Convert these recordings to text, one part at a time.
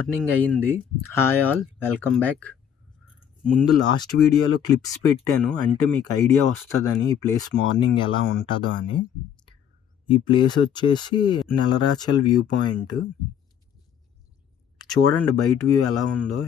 Morning అయింది. Hi all, welcome back. ముందు last వీడియోలో క్లిప్స్ పెట్టాను, అంటే మీకు ఐడియా వస్తుందని ఈ ప్లేస్ మార్నింగ్ ఎలా ఉంటుందో అని. ఈ ప్లేస్ వచ్చేసి నెలరాచల్ వ్యూ పాయింట్. చూడండి బయట వ్యూ ఎలా ఉందో.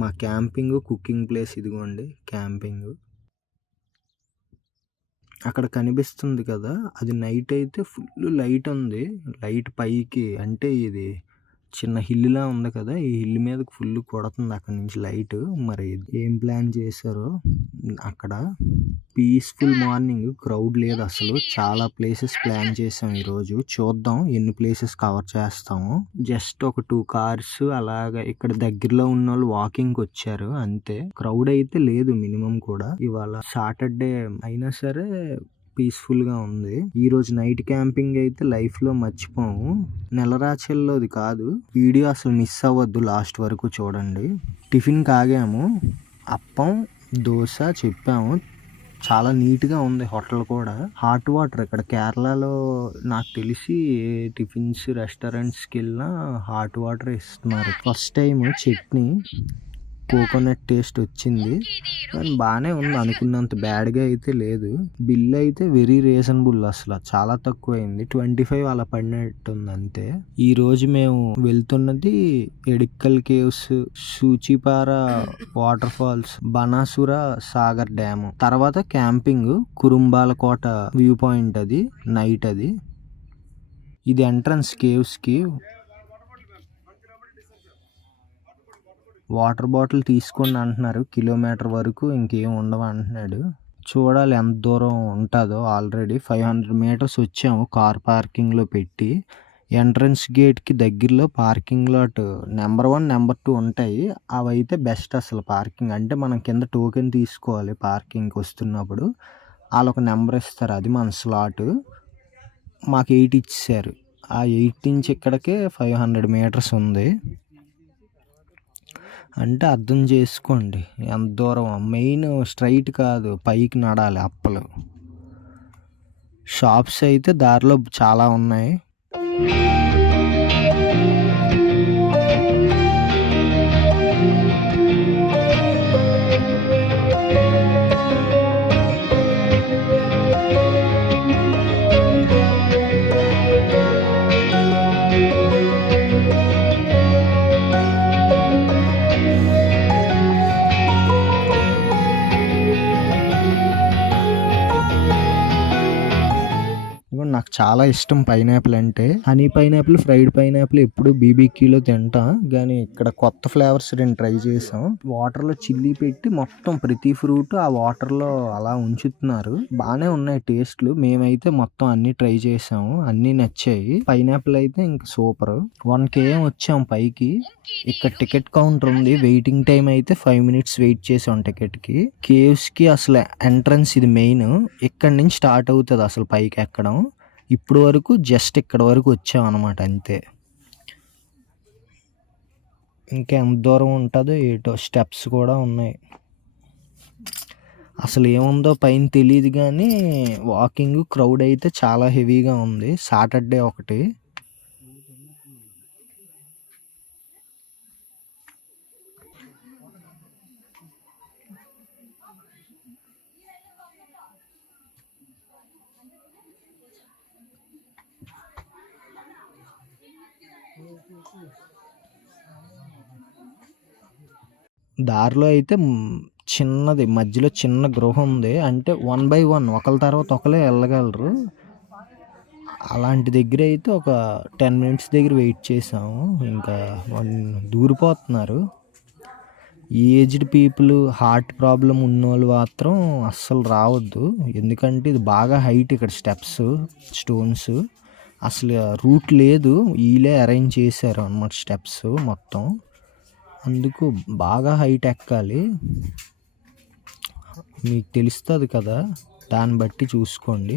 మా క్యాంపింగ్ కుకింగ్ ప్లేస్ ఇదిగోండి క్యాంపింగ్. అక్కడ కనిపిస్తుంది కదా, అది నైట్ అయితే ఫుల్ లైట్ ఉంది. లైట్ పైకి, అంటే ఇది చిన్న హిల్లులా ఉంది కదా, ఈ హిల్ మీదకి ఫుల్ కొడుతుంది అక్కడ నుంచి లైట్. మరి ఏం ప్లాన్ చేశారో అక్కడ. పీస్ఫుల్ మార్నింగ్, క్రౌడ్ లేదు అసలు. చాలా ప్లేసెస్ ప్లాన్ చేసాం ఈరోజు. చూద్దాం ఎన్ని ప్లేసెస్ కవర్ చేస్తాము. జస్ట్ ఒక 2 కార్స్ అలాగా ఇక్కడ దగ్గరలో ఉన్న వాళ్ళు వాకింగ్కి వచ్చారు అంతే. క్రౌడ్ అయితే లేదు మినిమం కూడా. ఇవాళ సాటర్డే అయినా సరే పీస్ఫుల్ గా ఉంది. ఈ రోజు నైట్ క్యాంపింగ్ అయితే లైఫ్ లో మర్చిపోము. నెలరాచెల్లోది కాదు. వీడియో అసలు మిస్ అవ్వద్దు, లాస్ట్ వరకు చూడండి. టిఫిన్ కాగాము, అప్పం దోశ చెప్పాము. చాలా నీట్గా ఉంది హోటల్ కూడా. హాట్ వాటర్ ఇక్కడ కేరళలో నాకు తెలిసి ఏ టిఫిన్స్ రెస్టారెంట్స్కి వెళ్ళినా హాట్ వాటర్ ఇస్తున్నారు. First time chutney coconut taste వచ్చింది, కానీ బాగానే ఉంది. అనుకున్నంత బ్యాడ్గా అయితే లేదు. బిల్ అయితే వెరీ రీజనబుల్, అసలు చాలా తక్కువ అయింది. 25 అలా పడినట్టుంది అంతే. ఈ రోజు మేము వెళ్తున్నది Edakkal caves, Soochipara waterfalls, Banasura Sagar dam, తర్వాత క్యాంపింగ్ కురుంబాలకోట వ్యూ పాయింట్. అది నైట్. అది ఇది ఎంట్రన్స్ కేవ్స్ కి. వాటర్ బాటిల్ తీసుకోండి అంటున్నారు, కిలోమీటర్ వరకు ఇంకేం ఉండవు అంటున్నాడు. చూడాలి ఎంత దూరం ఉంటుందో. ఆల్రెడీ 500 మీటర్స్ వచ్చాము కార్ పార్కింగ్లో పెట్టి. ఎంట్రన్స్ గేట్కి దగ్గరలో పార్కింగ్ లాట్ నెంబర్ 1 నెంబర్ 2 ఉంటాయి. అవి అయితే బెస్ట్ అసలు పార్కింగ్. అంటే మనం కింద టోకెన్ తీసుకోవాలి పార్కింగ్కి వస్తున్నప్పుడు. వాళ్ళు ఒక నెంబర్ ఇస్తారు, అది మన స్లాట్. మాకు 8 ఇచ్చారు. ఆ 8 నుంచి ఇక్కడికే 500 మీటర్స్ ఉంది. అంటే అర్థం చేసుకోండి ఎంత దూరం. మెయిన్ స్ట్రైట్ కాదు, పైకి నడాలి అప్పలు. షాప్స్ అయితే దారిలో చాలా ఉన్నాయి. నాకు చాలా ఇష్టం పైనాపిల్ అంటే. హనీ పైనాపిల్, ఫ్రైడ్ పైనాపిల్ ఎప్పుడు బీబీక్యూలో తింటా, కానీ ఇక్కడ కొత్త ఫ్లేవర్స్ 2 ట్రై చేసాం. వాటర్లో చిల్లీ పెట్టి మొత్తం ప్రతి ఫ్రూట్ ఆ వాటర్లో అలా ఉంచుతున్నారు. బాగానే ఉన్నాయి టేస్ట్లు. మేమైతే మొత్తం అన్ని ట్రై చేసాము, అన్ని నచ్చాయి. పైనాపిల్ అయితే ఇంకా సూపర్. 1 km వచ్చాం పైకి. ఇక్కడ టికెట్ కౌంటర్ ఉంది. వెయిటింగ్ టైం అయితే 5 minutes వెయిట్ చేసాం టికెట్ కి. కేవ్స్ కి అసలు ఎంట్రన్స్ ఇది మెయిన్. ఇక్కడ నుంచి స్టార్ట్ అవుతుంది అసలు పైకి ఎక్కడం. ఇప్పుడు వరకు జస్ట్ ఇక్కడ వరకు వచ్చాం అనమాట అంతే. ఇంకా ఎంత దూరం ఉంటుందో ఏటో. స్టెప్స్ కూడా ఉన్నాయి. అసలు ఏముందో పైన తెలియదు, కానీ వాకింగ్ క్రౌడ్ అయితే చాలా హెవీగా ఉంది. సాటర్డే ఒకటి. దారిలో అయితే చిన్నది మధ్యలో చిన్న గృహ ఉంది. అంటే 1 by 1 ఒకరి తర్వాత ఒకరే వెళ్ళగలరు. అలాంటి దగ్గర అయితే ఒక 10 minutes దగ్గర వెయిట్ చేసాము. ఇంకా దూరిపోతున్నారు. ఏజ్డ్ పీపుల్, హార్ట్ ప్రాబ్లం ఉన్నోళ్ళు మాత్రం అస్సలు రావద్దు. ఎందుకంటే ఇది బాగా హైట్. ఇక్కడ స్టెప్స్, స్టోన్స్, అసలు రూట్ లేదు. వీళ్ళే అరేంజ్ చేశారు అన్నమాట స్టెప్స్ మొత్తం. అందుకు బాగా హైట్ ఎక్కాలి. మీకు తెలుస్తుంది కదా, దాన్ని బట్టి చూసుకోండి.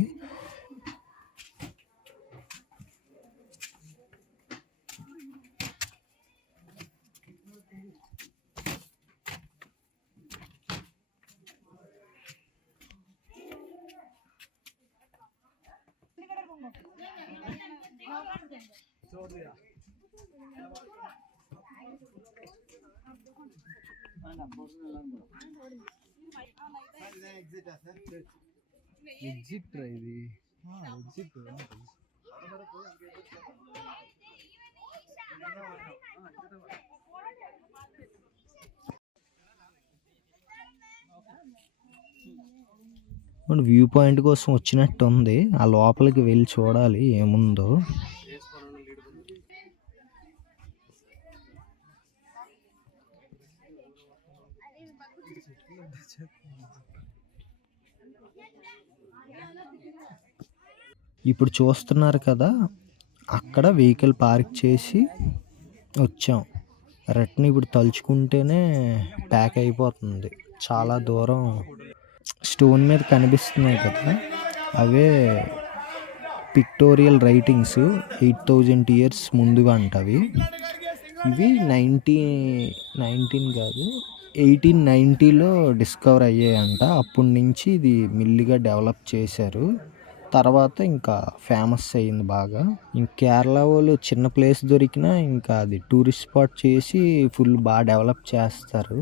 ఎగ్జిట్ రా ఇది, ఎగ్జిట్. వ్యూ పాయింట్ కోసం వచ్చినట్టు ఉంది, ఆ లోపలికి వెళ్ళి చూడాలి ఏముందో. ఇప్పుడు చూస్తున్నారు కదా, అక్కడ వెహికల్ పార్క్ చేసి వచ్చాం. రిటర్న్ ఇప్పుడు తలుచుకుంటేనే ప్యాక్ అయిపోతుంది, చాలా దూరం. స్టోన్ మీద కనిపిస్తున్నాయి కదా, అవే పిక్టోరియల్ రైటింగ్స్, 8000 years ముందుగా అంటవి. ఇవి 19 కాదు 1890లో డిస్కవర్ అయ్యాయంట. అప్పటి నుంచి ఇది మిల్లిగా డెవలప్ చేశారు. తర్వాత ఇంకా ఫేమస్ అయ్యింది బాగా. ఇంక కేరళ వాళ్ళు చిన్న ప్లేస్ దొరికినా ఇంకా అది టూరిస్ట్ స్పాట్ చేసి ఫుల్ బాగా డెవలప్ చేస్తారు.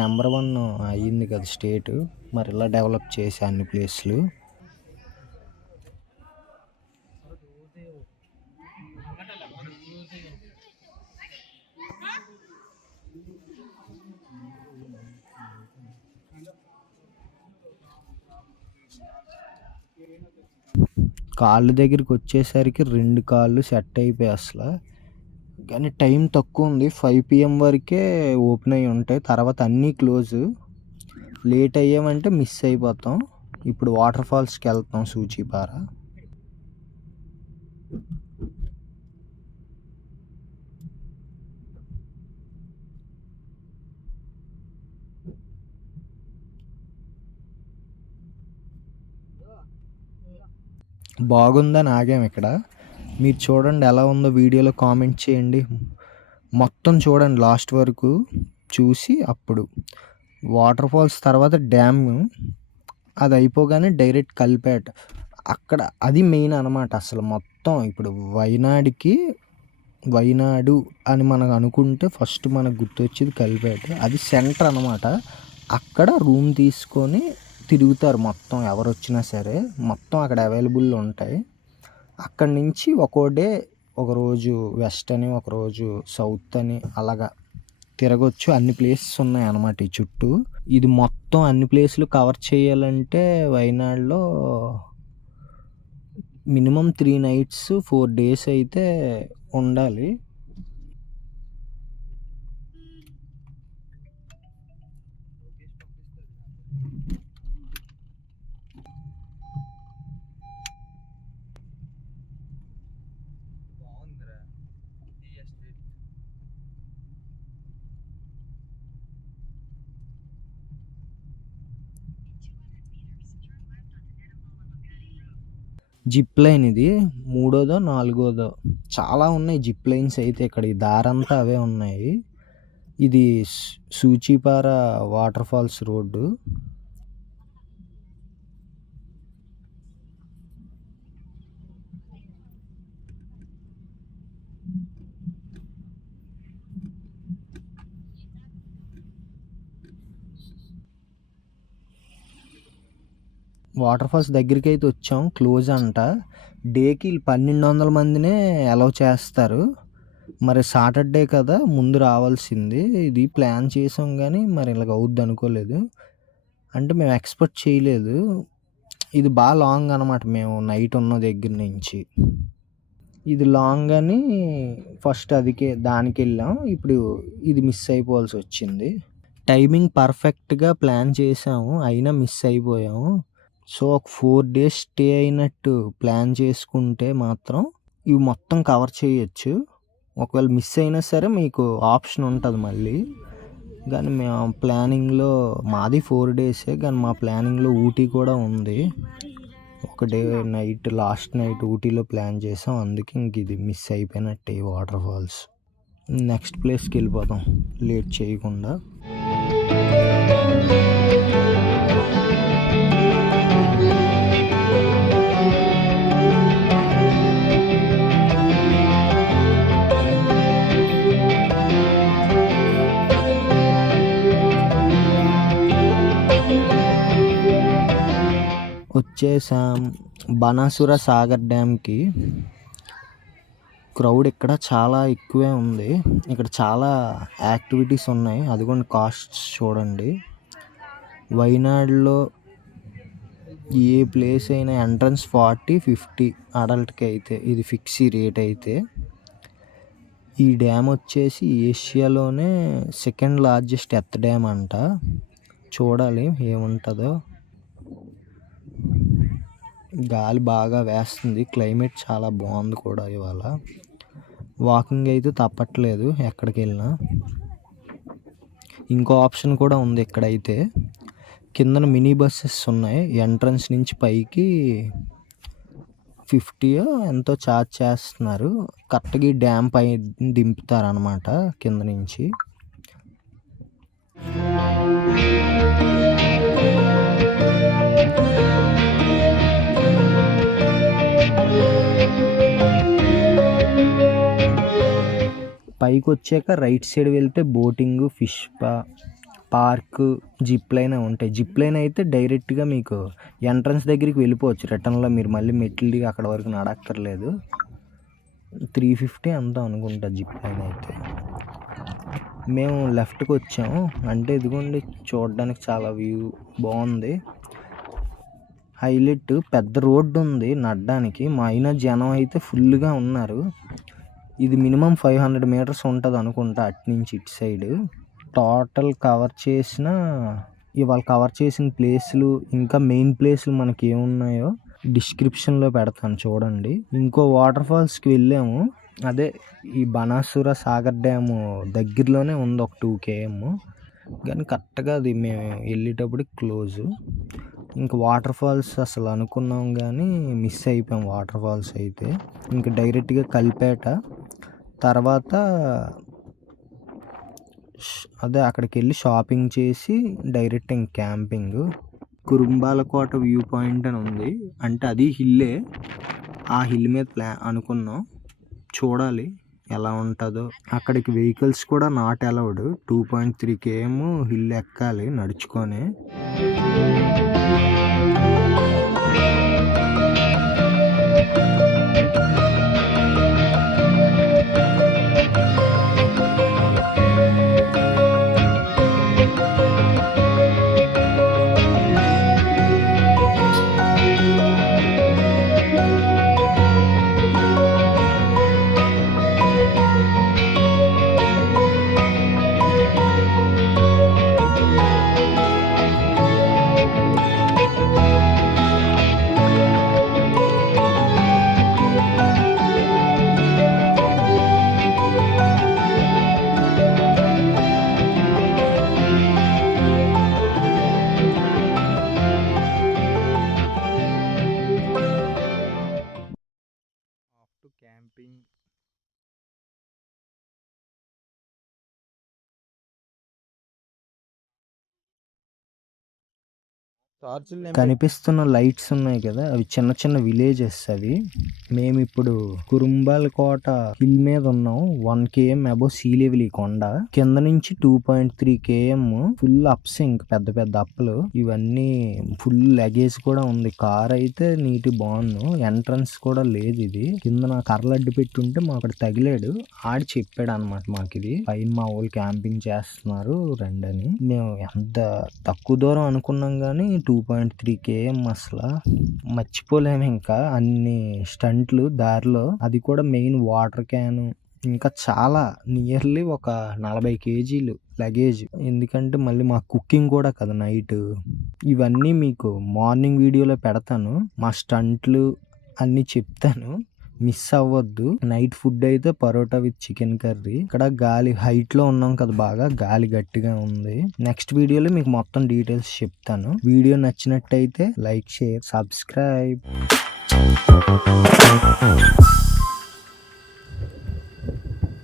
నెంబర్ 1 అయ్యింది కదా స్టేట్, మరి ఇలా డెవలప్ చేసి అన్ని ప్లేస్లు. కాళ్ళ దగ్గరికి వచ్చేసరికి 2 కాళ్ళు సెట్ అయిపోయాయి అసలు. కానీ టైం తక్కువ ఉంది, 5 PM వరకే ఓపెన్ అయ్యి ఉంటాయి, తర్వాత అన్నీ క్లోజ్. లేట్ అయ్యామంటే మిస్ అయిపోతాం. ఇప్పుడు వాటర్ ఫాల్స్కి వెళ్తాం, సూచిపార. బాగుందని ఆగాం ఇక్కడ. మీరు చూడండి ఎలా ఉందో, వీడియోలో కామెంట్ చేయండి. మొత్తం చూడండి లాస్ట్ వరకు చూసి అప్పుడు. వాటర్ ఫాల్స్ తర్వాత డ్యామ్, అది అయిపోగానే డైరెక్ట్ కల్పేట. అక్కడ అది మెయిన్ అనమాట అసలు మొత్తం. ఇప్పుడు వైనాడు అని మనకు అనుకుంటే ఫస్ట్ మనకు గుర్తొచ్చేది కల్పేట. అది సెంటర్ అనమాట. అక్కడ రూమ్ తీసుకొని తిరుగుతారు మొత్తం, ఎవరు వచ్చినా సరే మొత్తం అక్కడ అవైలబుల్ ఉంటాయి. అక్కడి నుంచి ఒక్కో డే, ఒకరోజు వెస్ట్ అని, ఒకరోజు సౌత్ అని, అలాగా తిరగొచ్చు. అన్ని ప్లేసెస్ ఉన్నాయి అన్నమాట ఈ చుట్టూ. ఇది మొత్తం అన్ని ప్లేసులు కవర్ చేయాలంటే వైనాడ్లో మినిమం 3 nights 4 days అయితే ఉండాలి. జిప్ లైన్ ఇది 3దో 4దో, చాలా ఉన్నాయి జిప్ లైన్స్ అయితే. ఇక్కడ ఈ దారంతా అవే ఉన్నాయి. ఇది Soochipara waterfalls road. Waterfalls దగ్గరికి అయితే వచ్చాం, క్లోజ్ అంట. డేకి 1200 మందినే అలౌ చేస్తారు. మరి సాటర్డే కదా, ముందు రావాల్సింది. ఇది ప్లాన్ చేసాం కానీ మరి ఇలాగ అవుద్ది అనుకోలేదు. అంటే మేము ఎక్స్పెక్ట్ చేయలేదు. ఇది బాగా లాంగ్ అనమాట, మేము నైట్ ఉన్న దగ్గర నుంచి. ఇది లాంగ్ అని ఫస్ట్ దానికి వెళ్ళాం. ఇప్పుడు ఇది మిస్ అయిపోవాల్సి వచ్చింది. టైమింగ్ పర్ఫెక్ట్గా ప్లాన్ చేసాము, అయినా మిస్ అయిపోయాము. సో ఒక 4 days స్టే అయినట్టు ప్లాన్ చేసుకుంటే మాత్రం ఇవి మొత్తం కవర్ చేయొచ్చు. ఒకవేళ మిస్ అయినా సరే మీకు ఆప్షన్ ఉంటుంది మళ్ళీ. కానీ మేము ప్లానింగ్లో, మాది 4 days, కానీ మా ప్లానింగ్లో ఊటీ కూడా ఉంది. ఒక డే నైట్, లాస్ట్ నైట్ ఊటీలో ప్లాన్ చేసాం. అందుకే ఇంక ఇది మిస్ అయిపోయినట్టే వాటర్ ఫాల్స్. నెక్స్ట్ ప్లేస్కి వెళ్ళిపోతాం లేట్ చేయకుండా. వచ్చేసాం బనాసుర సాగర్ డ్యామ్కి. క్రౌడ్ ఇక్కడ చాలా ఎక్కువే ఉంది. ఇక్కడ చాలా యాక్టివిటీస్ ఉన్నాయి. అదిగోండి కాస్ట్స్ చూడండి. వైనాడ్లో ఏ ప్లేస్ అయినా ఎంట్రన్స్ 40-50 అడల్ట్కి అయితే, ఇది ఫిక్స్ రేట్ అయితే. ఈ డ్యామ్ వచ్చేసి ఏషియాలోనే సెకండ్ లార్జెస్ట్ ఎర్త్ డ్యామ్ అంట. చూడాలి ఏముంటుందో. గాలి బాగా వేస్తుంది. క్లైమేట్ చాలా బాగుంది కూడా ఇవాళ. వాకింగ్ అయితే తప్పట్లేదు ఎక్కడికి వెళ్ళినా. ఇంకో ఆప్షన్ కూడా ఉంది ఇక్కడైతే. కిందన మినీ బస్సెస్ ఉన్నాయి. ఎంట్రన్స్ నుంచి పైకి 50 ఎంతో ఛార్జ్ చేస్తున్నారు. కరెక్ట్గా డ్యామ్ పై దింపుతారు అన్నమాట కింద నుంచి. పైకి వచ్చాక రైట్ సైడ్ వెళ్తే boating, fish park, zip line ఉంటాయి. జిప్ లైన్ అయితే డైరెక్ట్గా మీకు ఎంట్రన్స్ దగ్గరికి వెళ్ళిపోవచ్చు. రిటర్న్లో మీరు మళ్ళీ మెట్లు దిగి అక్కడ వరకు నడక్కర్లేదు. 350 అంతా అనుకుంటా జిప్ లైన్ అయితే. మేము లెఫ్ట్కి వచ్చాము. అంటే ఇదిగోండి చూడడానికి చాలా వ్యూ బాగుంది. హైలైట్ పెద్ద రోడ్డు ఉంది నడడానికి. మా అయినా జనం అయితే ఫుల్గా ఉన్నారు. ఇది మినిమం 500 మీటర్స్ ఉంటుంది అనుకుంటా అటు నుంచి ఇటు సైడ్. టోటల్ ఇవాళ కవర్ చేసిన ప్లేసులు ఇంకా మెయిన్ ప్లేసులు మనకి ఏమున్నాయో డిస్క్రిప్షన్లో పెడతాను చూడండి. ఇంకో వాటర్ ఫాల్స్కి వెళ్ళాము. అదే ఈ బనాసుర సాగర్ డ్యాము దగ్గరలోనే ఉంది, ఒక 2 km. కానీ కరెక్ట్గా అది మేము వెళ్ళేటప్పుడు క్లోజు. ఇంకా వాటర్ ఫాల్స్ అసలు అనుకున్నాం కానీ మిస్ అయిపోయాం వాటర్ ఫాల్స్ అయితే. ఇంకా డైరెక్ట్గా కలిపేట తర్వాత అదే అక్కడికి వెళ్ళి షాపింగ్ చేసి డైరెక్ట్ ఇంక క్యాంపింగ్. కురుంబాలకోట వ్యూ పాయింట్ అని ఉంది. అంటే అది హిల్లే. ఆ హిల్ మీద అనుకున్నాం. చూడాలి ఎలా ఉంటుందో. అక్కడికి వెహికల్స్ కూడా నాట్ అలౌడ్. 2.3 km హిల్ ఎక్కాలి నడుచుకొని. క్యాంపింగ్ కనిపిస్తున్న లైట్స్ ఉన్నాయి కదా, అవి చిన్న చిన్న విలేజెస్. అవి మేము ఇప్పుడు కురుంబాలకోట హిల్ మీద ఉన్నాం. 1 km అబౌవ్ సీ లెవెల్ ఈ కొండ. కింద నుంచి 2.3 km ఫుల్ అప్స్, ఇంక పెద్ద పెద్ద అప్పులు. ఇవన్నీ ఫుల్ లగేజ్ కూడా ఉంది. కార్ అయితే నీటి బాగుంది. ఎంట్రన్స్ కూడా లేదు. ఇది కింద నా కర్రలు అడ్డు పెట్టి ఉంటే మా అక్కడ తగిలాడు. ఆడి చెప్పాడు అనమాట మాకు, ఇది పైన మా వాళ్ళు క్యాంపింగ్ చేస్తున్నారు రండి అని. మేము ఎంత తక్కువ దూరం అనుకున్నాం కానీ 2.3 km అసలు మర్చిపోలేము. ఇంకా అన్ని స్టంట్లు దారిలో. అది కూడా మెయిన్ వాటర్ క్యాన్, ఇంకా చాలా నియర్లీ ఒక 40 kg లగేజ్. ఎందుకంటే మళ్ళీ మా కుకింగ్ కూడా కదా నైట్. ఇవన్నీ మీకు మార్నింగ్ వీడియోలో పెడతాను. మా స్టంట్లు అన్నీ చెప్తాను, మిస్ అవ్వద్దు. నైట్ ఫుడ్ అయితే పరోటా విత్ చికెన్ కర్రీ. ఇక్కడ గాలి హైట్ లో ఉన్నాం కదా, బాగా గాలి గట్టిగా ఉంది. నెక్స్ట్ వీడియోలో మీకు మొత్తం డీటెయిల్స్ చెప్తాను. వీడియో నచ్చినట్టయితే లైక్, షేర్, సబ్స్క్రైబ్.